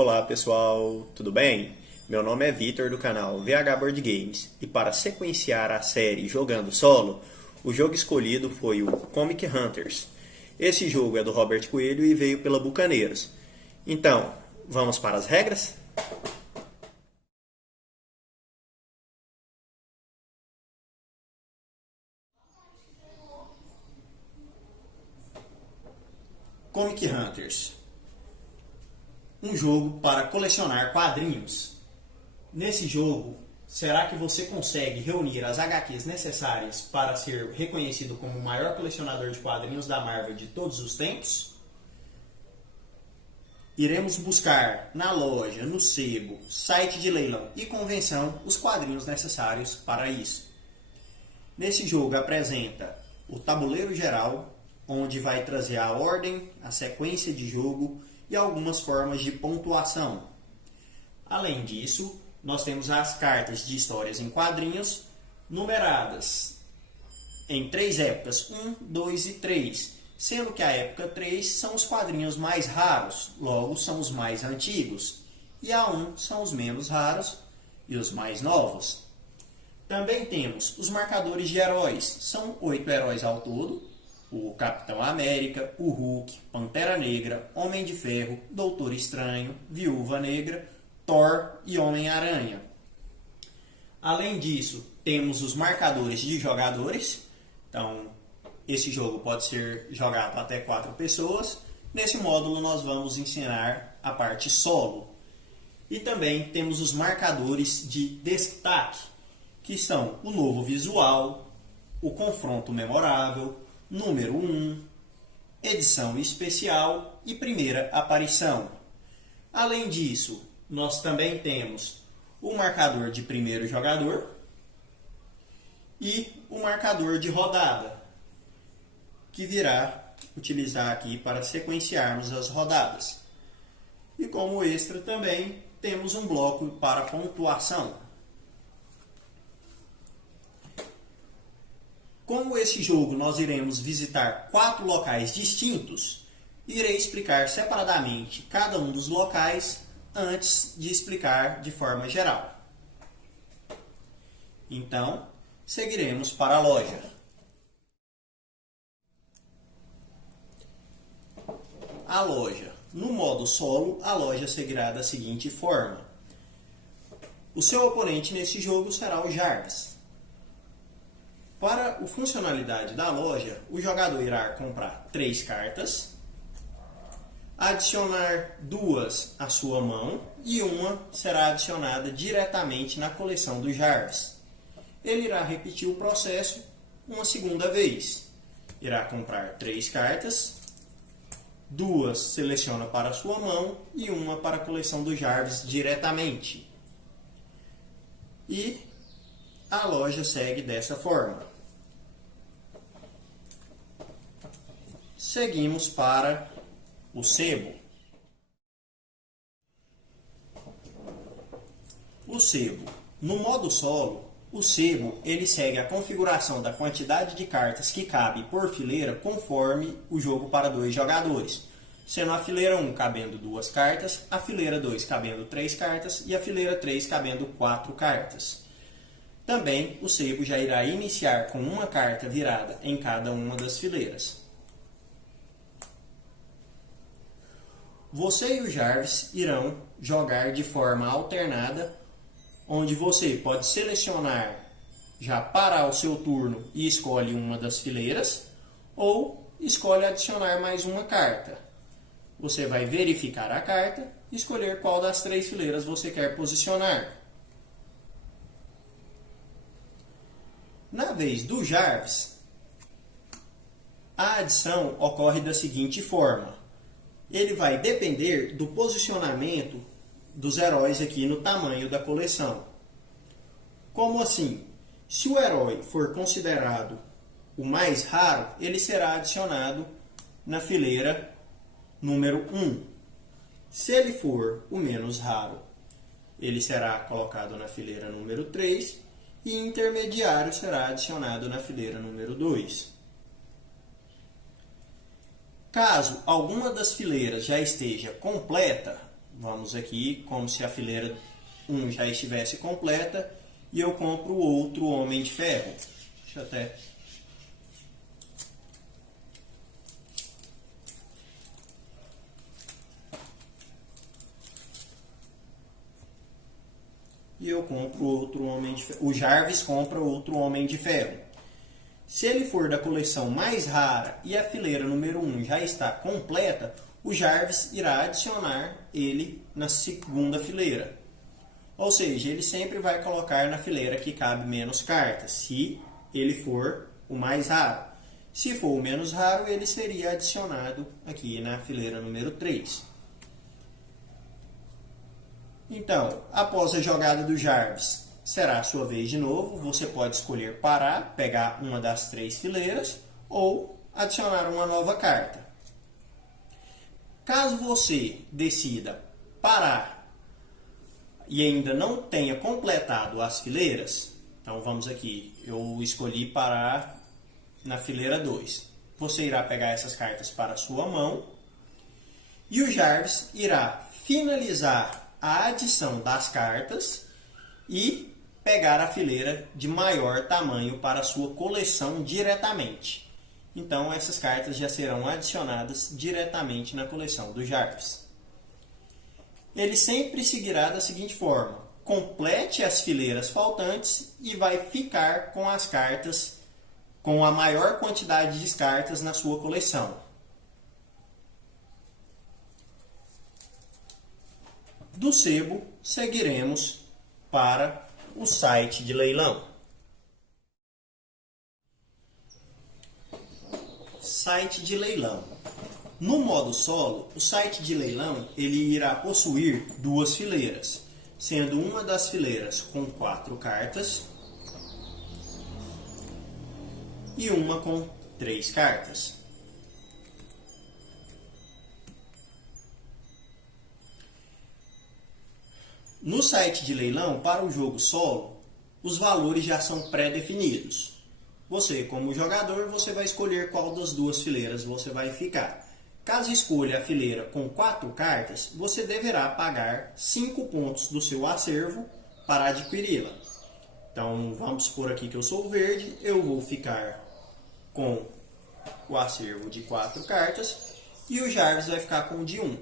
Olá pessoal, tudo bem? Meu nome é Vitor do canal VH Board Games e para sequenciar a série Jogando Solo, o jogo escolhido foi o Comic Hunters. Esse jogo é do Robert Coelho e veio pela Bucaneiros. Então, vamos para as regras? Comic Hunters, um jogo para colecionar quadrinhos. Nesse jogo, será que você consegue reunir as HQs necessárias para ser reconhecido como o maior colecionador de quadrinhos da Marvel de todos os tempos? Iremos buscar na loja, no sebo, site de leilão e convenção os quadrinhos necessários para isso. Nesse jogo apresenta o tabuleiro geral, onde vai trazer a ordem, a sequência de jogo e algumas formas de pontuação. Além disso, nós temos as cartas de histórias em quadrinhos, numeradas em 3 épocas, 1, 2 e 3, sendo que a época 3 são os quadrinhos mais raros, logo são os mais antigos, e a 1 são os menos raros e os mais novos. Também temos os marcadores de heróis, são 8 heróis ao todo: o Capitão América, o Hulk, Pantera Negra, Homem de Ferro, Doutor Estranho, Viúva Negra, Thor e Homem-Aranha. Além disso, temos os marcadores de jogadores. Então, esse jogo pode ser jogado até 4 pessoas. Nesse módulo, nós vamos ensinar a parte solo. E também temos os marcadores de destaque, que são o novo visual, o confronto memorável, número 1, edição especial e primeira aparição. Além disso, nós também temos o marcador de primeiro jogador e o marcador de rodada, que virá utilizar aqui para sequenciarmos as rodadas. E como extra também temos um bloco para pontuação. Como esse jogo nós iremos visitar 4 locais distintos, irei explicar separadamente cada um dos locais antes de explicar de forma geral. Então, seguiremos para a loja. A loja. No modo solo, a loja seguirá da seguinte forma. O seu oponente nesse jogo será o Jarvis. Para a funcionalidade da loja, o jogador irá comprar 3 cartas, adicionar 2 à sua mão e uma será adicionada diretamente na coleção do Jarvis. Ele irá repetir o processo uma segunda vez. Irá comprar 3 cartas, 2 seleciona para a sua mão e uma para a coleção do Jarvis diretamente. E a loja segue dessa forma. Seguimos para o sebo. O sebo. No modo solo, o sebo ele segue a configuração da quantidade de cartas que cabe por fileira conforme o jogo para 2 jogadores, sendo a fileira 1 cabendo 2 cartas, a fileira 2 cabendo 3 cartas e a fileira 3 cabendo 4 cartas. Também o sebo já irá iniciar com uma carta virada em cada uma das fileiras. Você e o Jarvis irão jogar de forma alternada, onde você pode selecionar, já parar o seu turno e escolhe uma das fileiras, ou escolhe adicionar mais uma carta. Você vai verificar a carta e escolher qual das 3 fileiras você quer posicionar. Na vez do Jarvis, a adição ocorre da seguinte forma. Ele vai depender do posicionamento dos heróis aqui no tamanho da coleção. Como assim? Se o herói for considerado o mais raro, ele será adicionado na fileira número 1. Se ele for o menos raro, ele será colocado na fileira número 3 e intermediário será adicionado na fileira número 2. Caso alguma das fileiras já esteja completa, vamos aqui como se a fileira 1 já estivesse completa e eu compro outro Homem de Ferro. Deixa eu até... E eu compro outro Homem de Ferro. O Jarvis compra outro Homem de Ferro. Se ele for da coleção mais rara e a fileira número 1 já está completa, o Jarvis irá adicionar ele na segunda fileira. Ou seja, ele sempre vai colocar na fileira que cabe menos cartas, se ele for o mais raro. Se for o menos raro, ele seria adicionado aqui na fileira número 3. Então, após a jogada do Jarvis, será a sua vez de novo. Você pode escolher parar, pegar uma das 3 fileiras ou adicionar uma nova carta. Caso você decida parar e ainda não tenha completado as fileiras, então vamos aqui, eu escolhi parar na fileira 2. Você irá pegar essas cartas para a sua mão e o Jarvis irá finalizar a adição das cartas e pegar a fileira de maior tamanho para a sua coleção diretamente. Então, essas cartas já serão adicionadas diretamente na coleção do Jarvis. Ele sempre seguirá da seguinte forma: complete as fileiras faltantes e vai ficar com as cartas com a maior quantidade de cartas na sua coleção. Do sebo, seguiremos para o site de leilão. Site de leilão. No modo solo, o site de leilão ele irá possuir 2 fileiras, sendo uma das fileiras com 4 cartas e uma com 3 cartas. No site de leilão, para o jogo solo, os valores já são pré-definidos. Você, como jogador, você vai escolher qual das 2 fileiras você vai ficar. Caso escolha a fileira com 4 cartas, você deverá pagar 5 pontos do seu acervo para adquiri-la. Então, vamos supor aqui que eu sou o verde, eu vou ficar com o acervo de 4 cartas e o Jarvis vai ficar com o de 1,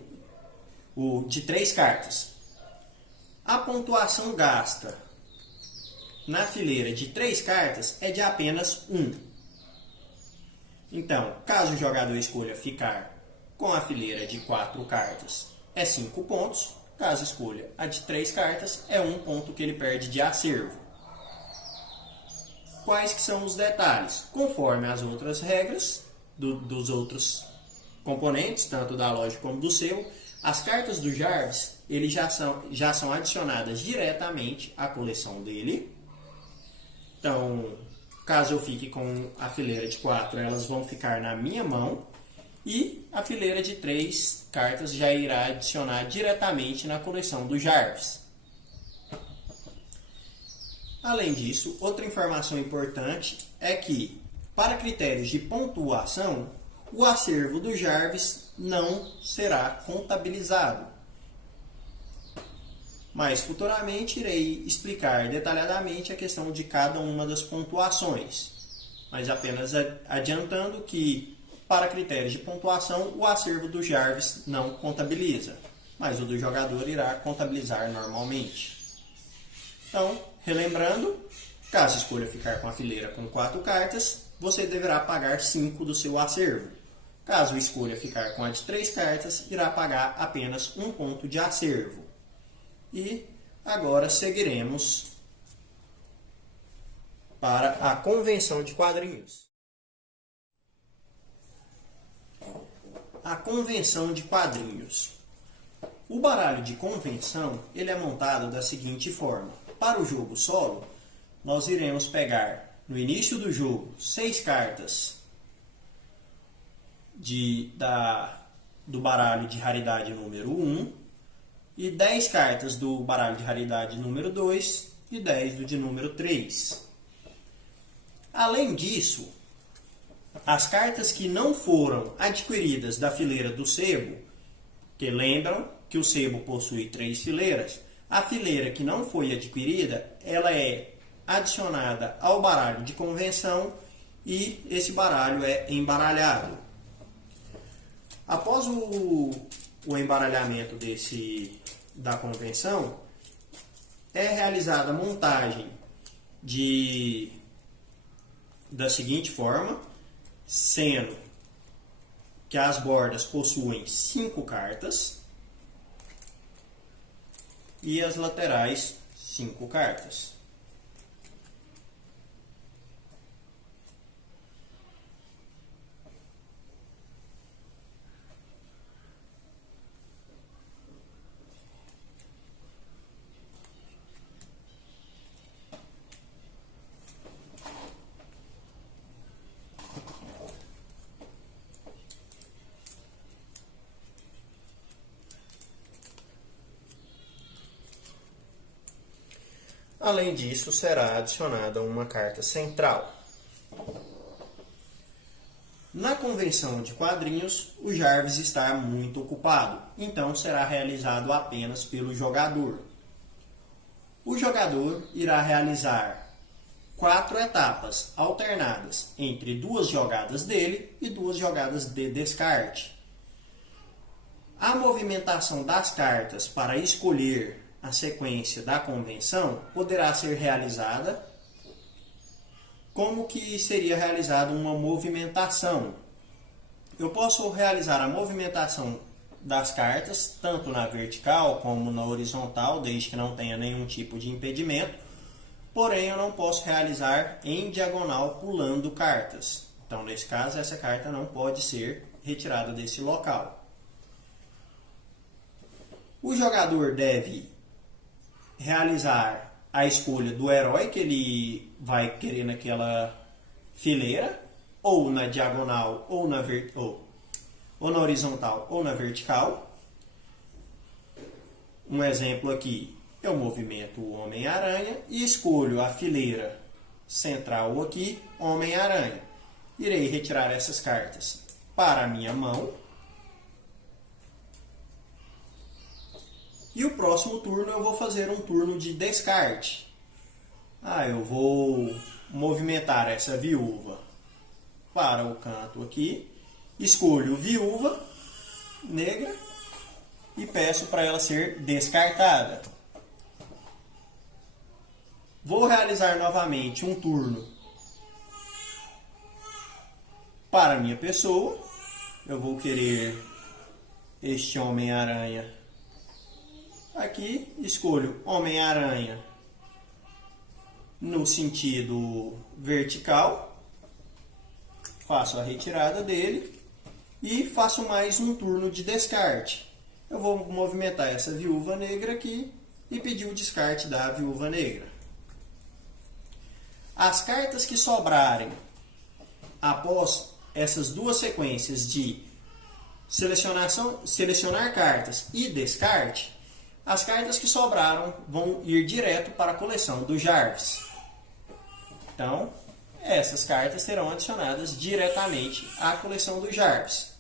o de 3 cartas. A pontuação gasta na fileira de 3 cartas é de apenas 1. Então, caso o jogador escolha ficar com a fileira de 4 cartas, é 5 pontos. Caso escolha a de 3 cartas, é 1 ponto que ele perde de acervo. Quais que são os detalhes? Conforme as outras regras dos outros componentes, tanto da loja como do sebo, as cartas do Jarvis ele já são adicionadas diretamente à coleção dele. Então, caso eu fique com a fileira de 4, elas vão ficar na minha mão. E a fileira de 3 cartas já irá adicionar diretamente na coleção do Jarvis. Além disso, outra informação importante é que, para critérios de pontuação, o acervo do Jarvis não será contabilizado. Mas futuramente irei explicar detalhadamente a questão de cada uma das pontuações. Mas apenas adiantando que, para critérios de pontuação, o acervo do Jarvis não contabiliza, mas o do jogador irá contabilizar normalmente. Então, relembrando, caso escolha ficar com a fileira com 4 cartas, você deverá pagar 5 do seu acervo. Caso escolha ficar com a de 3 cartas, irá pagar apenas 1 ponto de acervo. E agora seguiremos para a convenção de quadrinhos. A convenção de quadrinhos. O baralho de convenção ele é montado da seguinte forma. Para o jogo solo, nós iremos pegar no início do jogo 6 cartas do baralho de raridade número 1 e 10 cartas do baralho de raridade número 2 e 10 do de número 3. Além disso, as cartas que não foram adquiridas da fileira do sebo, que lembram que o sebo possui 3 fileiras, a fileira que não foi adquirida, ela é adicionada ao baralho de convenção e esse baralho é embaralhado. Após o embaralhamento da convenção, é realizada a montagem da seguinte forma, sendo que as bordas possuem 5 cartas e as laterais 5 cartas. Além disso, será adicionada uma carta central. Na convenção de quadrinhos, o Jarvis está muito ocupado, então será realizado apenas pelo jogador. O jogador irá realizar 4 etapas alternadas entre 2 jogadas dele e 2 jogadas de descarte. A movimentação das cartas para escolher a sequência da convenção poderá ser realizada como que seria realizada uma movimentação. Eu posso realizar a movimentação das cartas tanto na vertical como na horizontal, desde que não tenha nenhum tipo de impedimento, porém eu não posso realizar em diagonal pulando cartas. Então, nesse caso, essa carta não pode ser retirada desse local. O jogador deve realizar a escolha do herói que ele vai querer naquela fileira, ou na diagonal, ou na horizontal, ou na vertical. Um exemplo aqui, eu movimento o Homem-Aranha e escolho a fileira central aqui, Homem-Aranha. Irei retirar essas cartas para a minha mão. E o próximo turno eu vou fazer um turno de descarte. Eu vou movimentar essa viúva para o canto aqui. Escolho viúva negra e peço para ela ser descartada. Vou realizar novamente um turno para a minha pessoa. Eu vou querer este Homem-Aranha aqui, escolho Homem-Aranha no sentido vertical, faço a retirada dele e faço mais um turno de descarte. Eu vou movimentar essa viúva negra aqui e pedir o descarte da viúva negra. As cartas que sobrarem após essas duas sequências de selecionar cartas e descarte, as cartas que sobraram vão ir direto para a coleção do Jarvis. Então, essas cartas serão adicionadas diretamente à coleção do Jarvis.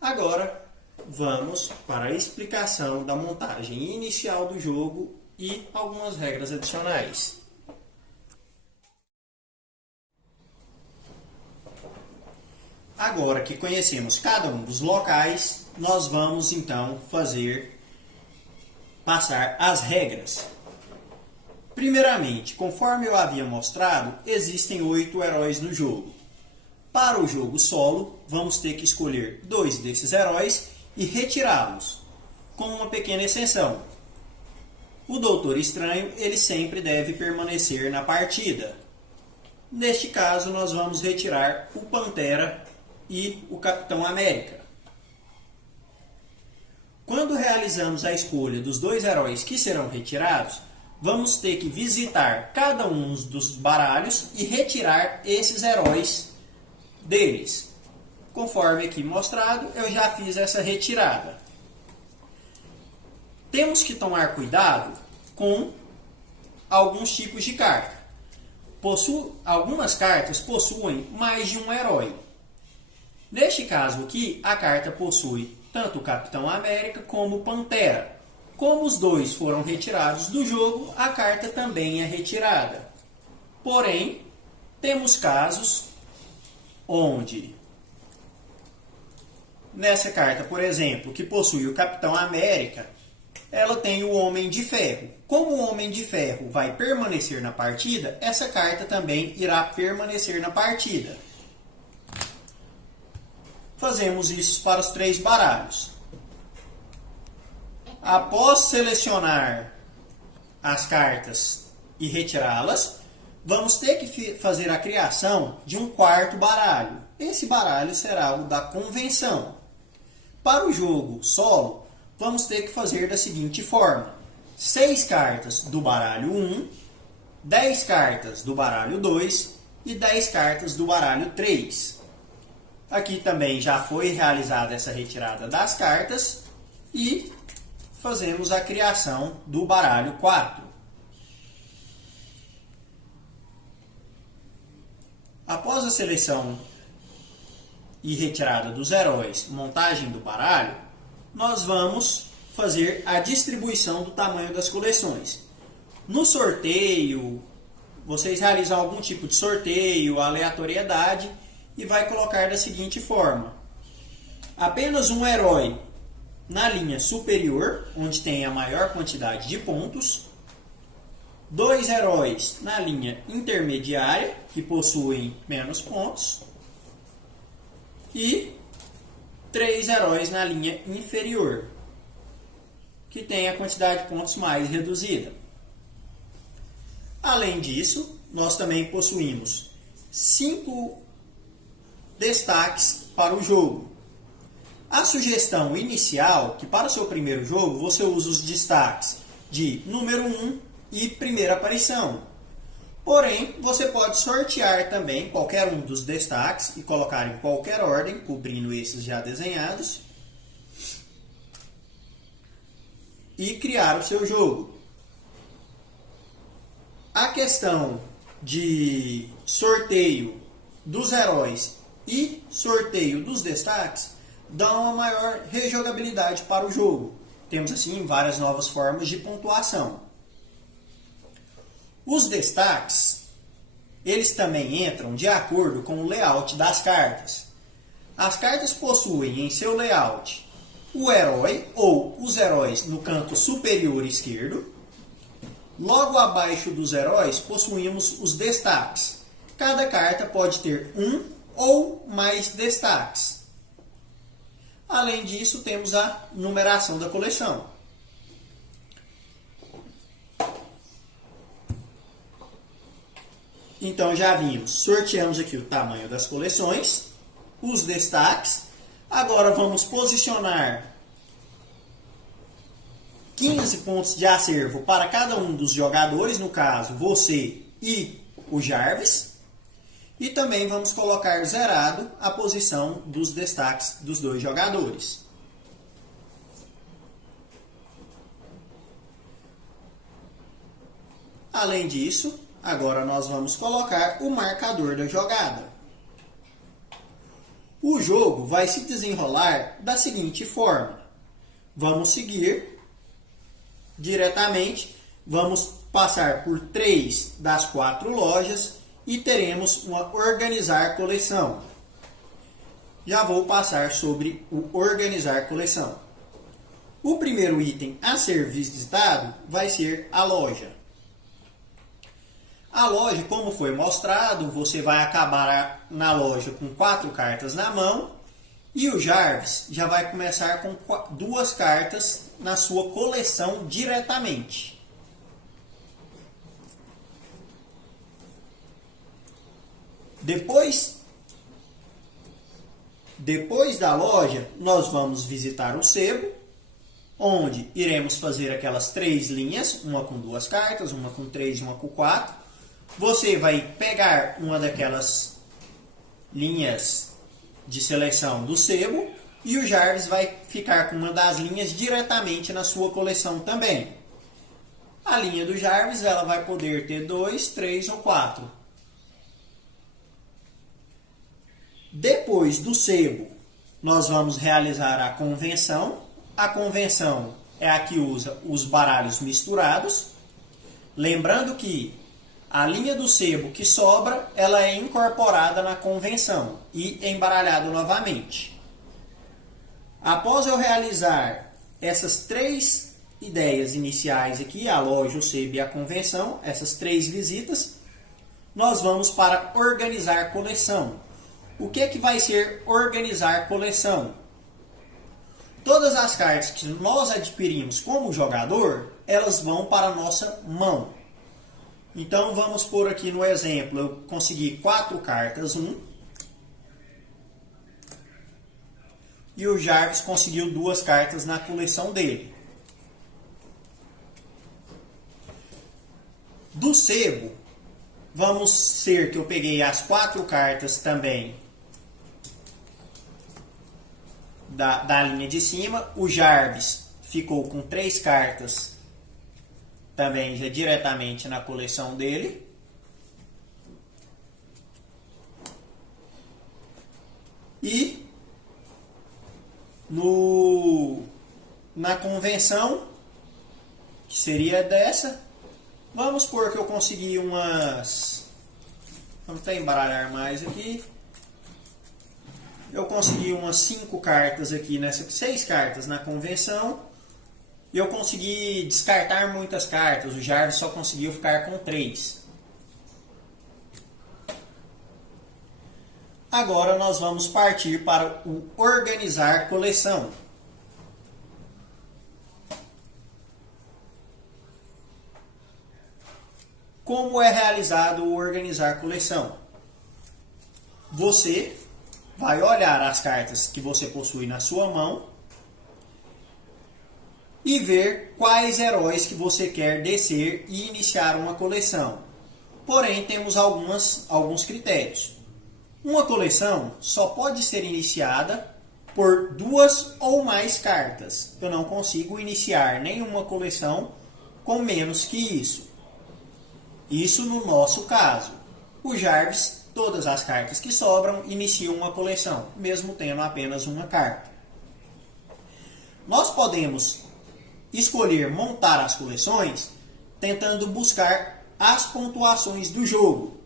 Agora, vamos para a explicação da montagem inicial do jogo e algumas regras adicionais. Agora que conhecemos cada um dos locais, nós vamos então passar as regras. Primeiramente, conforme eu havia mostrado, existem 8 heróis no jogo. Para o jogo solo, vamos ter que escolher 2 desses heróis e retirá-los, com uma pequena exceção. O Doutor Estranho, ele sempre deve permanecer na partida. Neste caso, nós vamos retirar o Pantera e o Capitão América. Quando realizamos a escolha dos 2 heróis que serão retirados, vamos ter que visitar cada um dos baralhos e retirar esses heróis deles. Conforme aqui mostrado, eu já fiz essa retirada. Temos que tomar cuidado com alguns tipos de carta. Algumas cartas possuem mais de um herói. Neste caso aqui, a carta possui tanto o Capitão América como o Pantera. Como os dois foram retirados do jogo, a carta também é retirada. Porém, temos casos onde, nessa carta, por exemplo, que possui o Capitão América, ela tem o Homem de Ferro. Como o Homem de Ferro vai permanecer na partida, essa carta também irá permanecer na partida. Fazemos isso para os 3 baralhos. Após selecionar as cartas e retirá-las, vamos ter que fazer a criação de um 4º baralho. Esse baralho será o da convenção. Para o jogo solo, vamos ter que fazer da seguinte forma: 6 cartas do baralho 1, 10 cartas do baralho 2 e 10 cartas do baralho 3. Aqui também já foi realizada essa retirada das cartas e fazemos a criação do baralho 4. Após a seleção e retirada dos heróis, montagem do baralho, nós vamos fazer a distribuição do tamanho das coleções. No sorteio, vocês realizam algum tipo de sorteio, aleatoriedade, e vai colocar da seguinte forma: apenas um herói na linha superior, onde tem a maior quantidade de pontos, 2 heróis na linha intermediária, que possuem menos pontos, e 3 heróis na linha inferior, que tem a quantidade de pontos mais reduzida. Além disso, nós também possuímos 5 destaques para o jogo. A sugestão inicial, que para o seu primeiro jogo você usa os destaques de número 1 e primeira aparição. Porém, você pode sortear também qualquer um dos destaques e colocar em qualquer ordem, cobrindo esses já desenhados, e criar o seu jogo. A questão de sorteio dos heróis e sorteio dos destaques dão uma maior rejogabilidade para o jogo. Temos assim várias novas formas de pontuação. Os destaques, eles também entram de acordo com o layout das cartas. As cartas possuem em seu layout o herói ou os heróis no canto superior esquerdo. Logo abaixo dos heróis possuímos os destaques. Cada carta pode ter um ou mais destaques. Além disso, temos a numeração da coleção. Então já vimos, sorteamos aqui o tamanho das coleções, os destaques. Agora vamos posicionar 15 pontos de acervo para cada um dos jogadores, no caso você e o Jarvis. E também vamos colocar zerado a posição dos destaques dos 2 jogadores. Além disso, agora nós vamos colocar o marcador da jogada. O jogo vai se desenrolar da seguinte forma: vamos seguir diretamente, vamos passar por 3 das 4 lojas e teremos uma organizar coleção. Já vou passar sobre o organizar coleção. O primeiro item a ser visitado vai ser a loja. A loja, como foi mostrado, você vai acabar na loja com 4 cartas na mão e o Jarvis já vai começar com 2 cartas na sua coleção diretamente. Depois da loja, nós vamos visitar o sebo, onde iremos fazer aquelas 3 linhas, uma com 2 cartas, uma com 3 e uma com 4. Você vai pegar uma daquelas linhas de seleção do sebo e o Jarvis vai ficar com uma das linhas diretamente na sua coleção também. A linha do Jarvis ela vai poder ter 2, 3 ou 4. Depois do sebo, nós vamos realizar a convenção. A convenção é a que usa os baralhos misturados. Lembrando que a linha do sebo que sobra, ela é incorporada na convenção e embaralhado novamente. Após eu realizar essas três ideias iniciais aqui, a loja, o sebo e a convenção, essas três visitas, nós vamos para organizar coleção. O que é que vai ser organizar coleção? Todas as cartas que nós adquirimos como jogador, elas vão para a nossa mão. Então vamos por aqui no exemplo, eu consegui 4 cartas, 1. E o Jarvis conseguiu 2 cartas na coleção dele. Do sebo, vamos ser que eu peguei as 4 cartas também da linha de cima. O Jarvis ficou com 3 cartas também já diretamente na coleção dele. E na convenção, que seria dessa, vamos supor que eu consegui umas... Vamos até embaralhar mais aqui. Eu consegui umas 5 cartas aqui, 6 cartas na convenção. E eu consegui descartar muitas cartas. O Jarvis só conseguiu ficar com 3. Agora nós vamos partir para o organizar coleção. Como é realizado o organizar coleção? Você vai olhar as cartas que você possui na sua mão e ver quais heróis que você quer descer e iniciar uma coleção. Porém, temos alguns critérios. Uma coleção só pode ser iniciada por 2 ou mais cartas. Eu não consigo iniciar nenhuma coleção com menos que isso. Isso no nosso caso. O Jarvis, todas as cartas que sobram, iniciam uma coleção, mesmo tendo apenas uma carta. Nós podemos escolher montar as coleções tentando buscar as pontuações do jogo.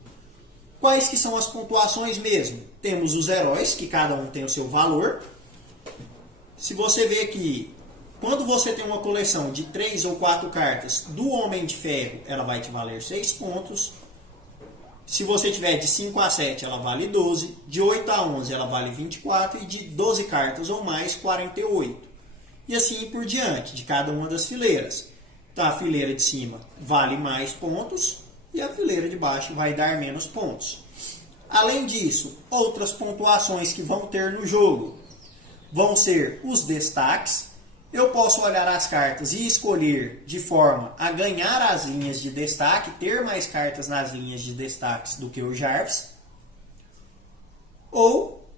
Quais que são as pontuações mesmo? Temos os heróis, que cada um tem o seu valor. Se você vê aqui, quando você tem uma coleção de 3 ou 4 cartas do Homem de Ferro, ela vai te valer 6 pontos. Se você tiver de 5 a 7, ela vale 12. De 8 a 11, ela vale 24. E de 12 cartas ou mais, 48. E assim por diante, de cada uma das fileiras. Então, a fileira de cima vale mais pontos e a fileira de baixo vai dar menos pontos. Além disso, outras pontuações que vão ter no jogo vão ser os destaques. Eu posso olhar as cartas e escolher de forma a ganhar as linhas de destaque, ter mais cartas nas linhas de destaques do que o Jarvis. Ou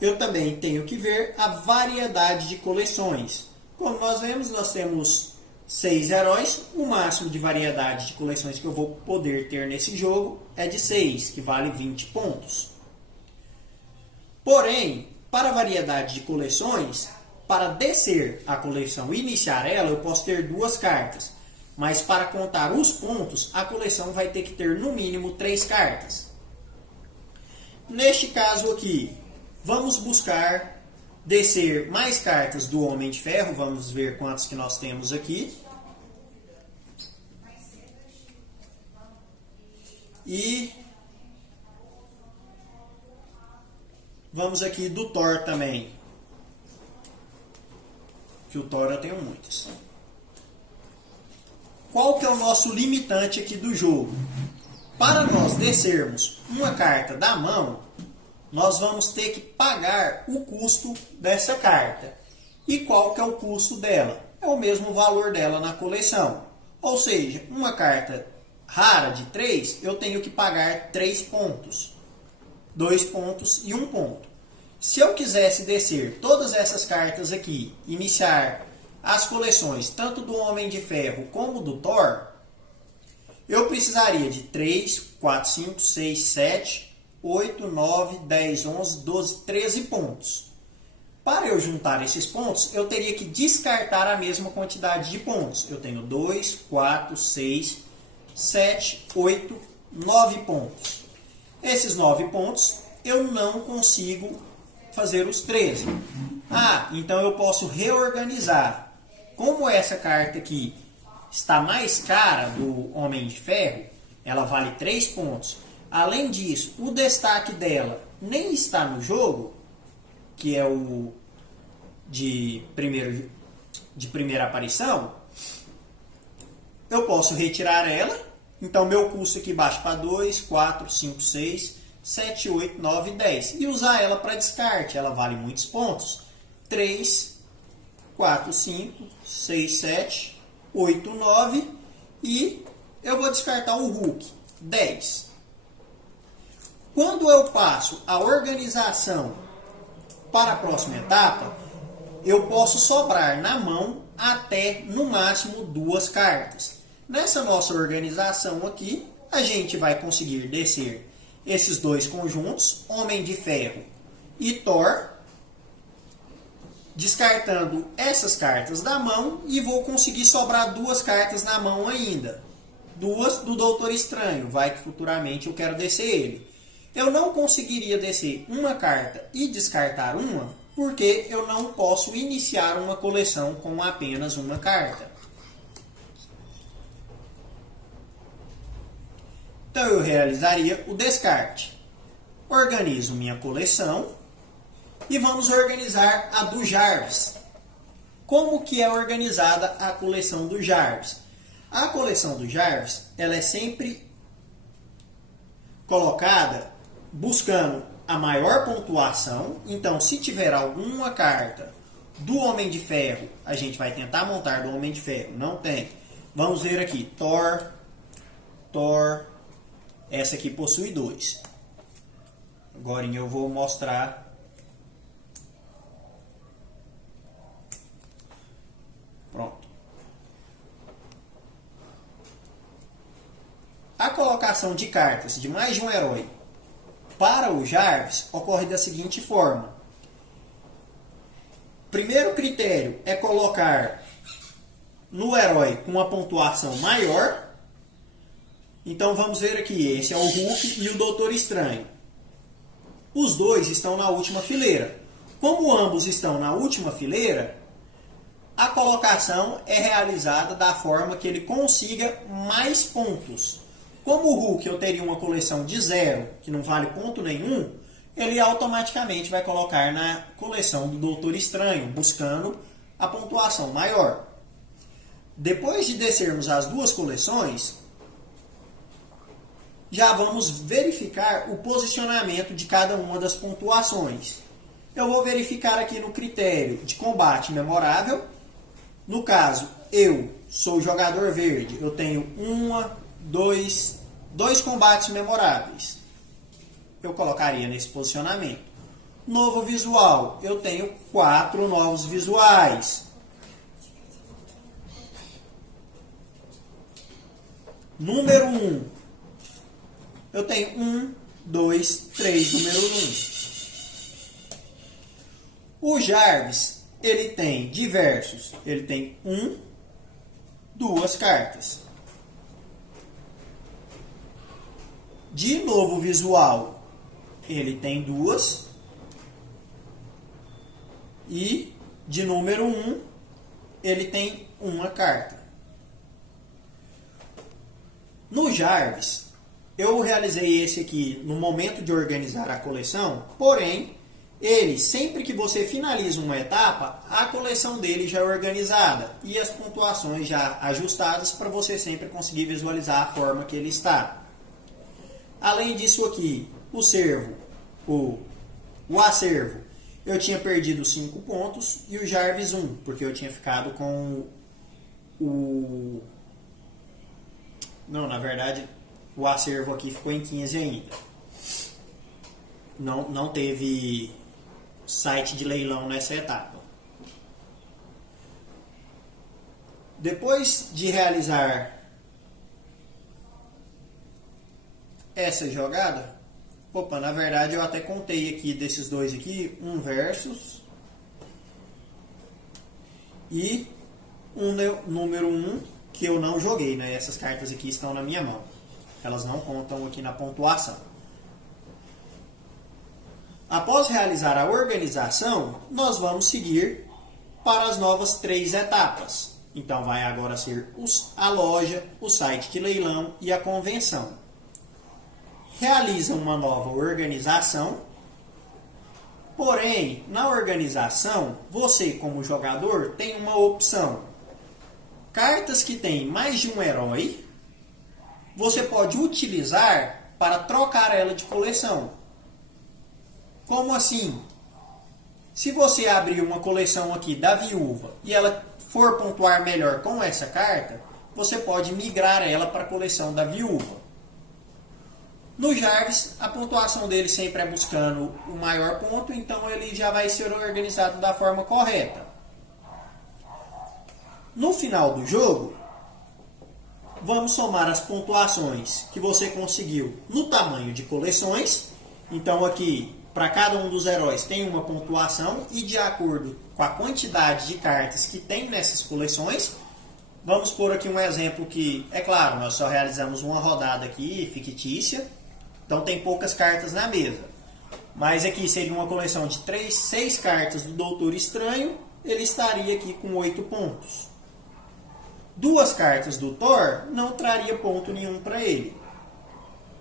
eu também tenho que ver a variedade de coleções. Como nós vemos, nós temos 6 heróis. O máximo de variedade de coleções que eu vou poder ter nesse jogo é de 6, que vale 20 pontos. Porém, para a variedade de coleções, para descer a coleção e iniciar ela, eu posso ter 2 cartas. Mas para contar os pontos, a coleção vai ter que ter no mínimo 3 cartas. Neste caso aqui, vamos buscar descer mais cartas do Homem de Ferro. Vamos ver quantos que nós temos aqui. E vamos aqui do Thor também. Que o Thor eu tenho muitos. Qual que é o nosso limitante aqui do jogo? Para nós descermos uma carta da mão, nós vamos ter que pagar o custo dessa carta. E qual que é o custo dela? É o mesmo valor dela na coleção. Ou seja, uma carta rara de 3, eu tenho que pagar 3 pontos. 2 pontos e 1 ponto. Se eu quisesse descer todas essas cartas aqui, iniciar as coleções tanto do Homem de Ferro como do Thor, eu precisaria de 3, 4, 5, 6, 7, 8, 9, 10, 11, 12, 13 pontos. Para eu juntar esses pontos, eu teria que descartar a mesma quantidade de pontos. Eu tenho 2, 4, 6, 7, 8, 9 pontos. Esses 9 pontos eu não consigo fazer os 13. Então eu posso reorganizar. Como essa carta aqui está mais cara do Homem de Ferro, ela vale 3 pontos. Além disso, o destaque dela nem está no jogo, que é o de primeira aparição. Eu posso retirar ela. Então, meu custo aqui baixa para 2, 4, 5, 6, 7, 8, 9, 10. E usar ela para descarte. Ela vale muitos pontos. 3, 4, 5, 6, 7, 8, 9. E eu vou descartar o Hulk. 10. Quando eu passo a organização para a próxima etapa, eu posso sobrar na mão até, no máximo, 2 cartas. Nessa nossa organização aqui, a gente vai conseguir descer esses 2 conjuntos, Homem de Ferro e Thor, descartando essas cartas da mão, e vou conseguir sobrar 2 cartas na mão ainda. 2 do Doutor Estranho, vai que futuramente eu quero descer ele. Eu não conseguiria descer uma carta e descartar uma, porque eu não posso iniciar uma coleção com apenas uma carta. Então eu realizaria o descarte. Organizo minha coleção e vamos organizar a do Jarvis. Como que é organizada a coleção do Jarvis? A coleção do Jarvis, ela é sempre colocada buscando a maior pontuação. Então, se tiver alguma carta do Homem de Ferro, a gente vai tentar montar do Homem de Ferro. Não tem. Vamos ver aqui. Thor. Essa aqui possui 2. Agora eu vou mostrar. Pronto. A colocação de cartas de mais de um herói para o Jarvis ocorre da seguinte forma. Primeiro critério é colocar no herói com uma pontuação maior. Então vamos ver aqui, esse é o Hulk e o Doutor Estranho. Os 2 estão na última fileira. Como ambos estão na última fileira, a colocação é realizada da forma que ele consiga mais pontos. Como o Hulk eu teria uma coleção de 0, que não vale ponto nenhum, ele automaticamente vai colocar na coleção do Doutor Estranho, buscando a pontuação maior. Depois de descermos as 2 coleções, já vamos verificar o posicionamento de cada uma das pontuações. Eu vou verificar aqui no critério de combate memorável. No caso, eu sou jogador verde, eu tenho 2 combates memoráveis. Eu colocaria nesse posicionamento. Novo visual, eu tenho 4 novos visuais. Número 1, eu tenho 1, 2, 3, número 1. O Jarvis, ele tem diversos. Ele tem 2 cartas. De novo visual, ele tem 2. E de número 1, ele tem uma carta. No Jarvis, eu realizei esse aqui no momento de organizar a coleção, porém, ele, sempre que você finaliza uma etapa, a coleção dele já é organizada e as pontuações já ajustadas para você sempre conseguir visualizar a forma que ele está. Além disso aqui, o acervo, eu tinha perdido 5 pontos e o Jarvis 1, porque eu tinha ficado com o... Não, na verdade, o acervo aqui ficou em 15 ainda. Não teve site de leilão nessa etapa. Depois de realizar essa jogada, Opa, na verdade eu até contei aqui desses dois aqui, um versus e um número 1 que eu não joguei, né? Essas cartas aqui estão na minha mão. Elas não contam aqui na pontuação. Após realizar a organização, nós vamos seguir para as novas 3 etapas. Então vai agora ser a loja, o site de leilão e a convenção. Realiza uma nova organização. Porém, na organização, você como jogador tem uma opção. Cartas que têm mais de um herói, você pode utilizar para trocar ela de coleção. Como assim? Se você abrir uma coleção aqui da Viúva e ela for pontuar melhor com essa carta, você pode migrar ela para a coleção da Viúva. No Jarvis, a pontuação dele sempre é buscando o maior ponto, então ele já vai ser organizado da forma correta. No final do jogo, vamos somar as pontuações que você conseguiu no tamanho de coleções. Então aqui, para cada um dos heróis tem uma pontuação e de acordo com a quantidade de cartas que tem nessas coleções, vamos pôr aqui um exemplo que, é claro, nós só realizamos uma rodada aqui, fictícia, então tem poucas cartas na mesa. Mas aqui seria uma coleção de 6 cartas do Doutor Estranho, ele estaria aqui com 8 pontos. 2 cartas do Thor não traria ponto nenhum para ele.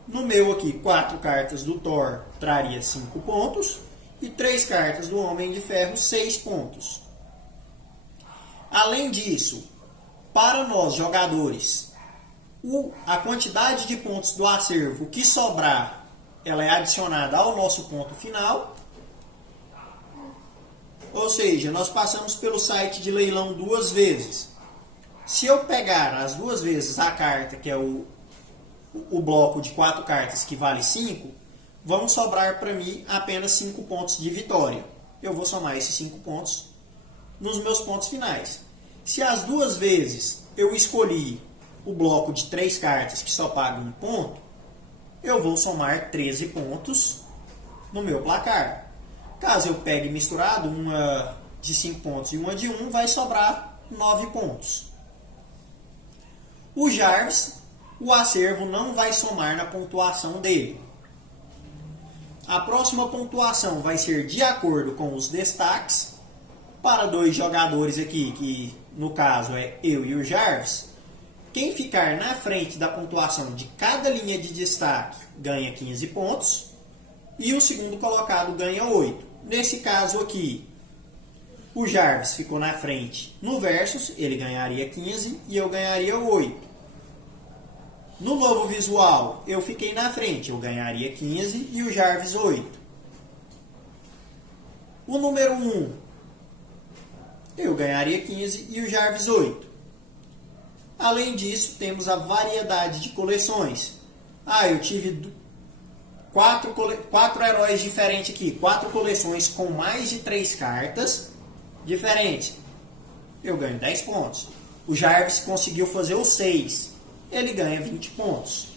No meu aqui, 4 cartas do Thor traria 5 pontos. E 3 cartas do Homem de Ferro, 6 pontos. Além disso, para nós jogadores, a quantidade de pontos do acervo que sobrar, ela é adicionada ao nosso ponto final. Ou seja, nós passamos pelo site de leilão 2 vezes. Se eu pegar as 2 vezes a carta, que é o bloco de 4 cartas que vale 5, vão sobrar para mim apenas 5 pontos de vitória. Eu vou somar esses 5 pontos nos meus pontos finais. Se as 2 vezes eu escolhi o bloco de 3 cartas que só pagam 1 ponto, eu vou somar 13 pontos no meu placar. Caso eu pegue misturado, uma de 5 pontos e uma de 1, vai sobrar 9 pontos. O Jarvis, o acervo não vai somar na pontuação dele. A próxima pontuação vai ser de acordo com os destaques. Para 2 jogadores aqui, que no caso é eu e o Jarvis, quem ficar na frente da pontuação de cada linha de destaque ganha 15 pontos e o segundo colocado ganha 8. Nesse caso aqui, o Jarvis ficou na frente no versus, ele ganharia 15 e eu ganharia 8. No novo visual, eu fiquei na frente, eu ganharia 15 e o Jarvis 8. O número 1, eu ganharia 15 e o Jarvis 8. Além disso, temos a variedade de coleções. Eu tive 4 heróis diferentes aqui, 4 coleções com mais de 3 cartas diferentes. Eu ganho 10 pontos. O Jarvis conseguiu fazer os 6. Ele ganha 20 pontos.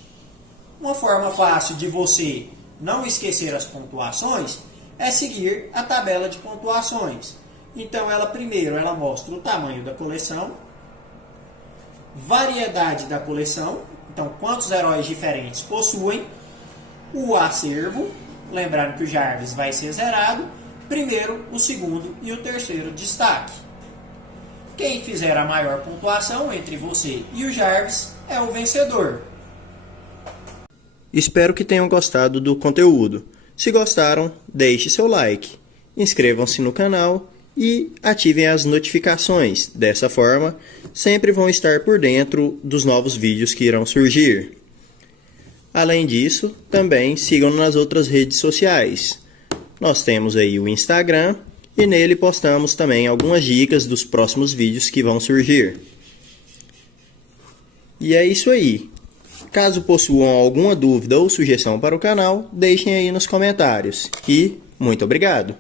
Uma forma fácil de você não esquecer as pontuações é seguir a tabela de pontuações. Então, primeiro ela mostra o tamanho da coleção, variedade da coleção, então quantos heróis diferentes possuem, o acervo, lembrando que o Jarvis vai ser zerado, primeiro, o segundo e o terceiro destaque. Quem fizer a maior pontuação entre você e o Jarvis é o vencedor. Espero que tenham gostado do conteúdo. Se gostaram, deixe seu like, inscrevam-se no canal e ativem as notificações. Dessa forma, sempre vão estar por dentro dos novos vídeos que irão surgir. Além disso, também sigam nas outras redes sociais. Nós temos aí o Instagram e nele postamos também algumas dicas dos próximos vídeos que vão surgir. E é isso aí. Caso possuam alguma dúvida ou sugestão para o canal, deixem aí nos comentários. E muito obrigado!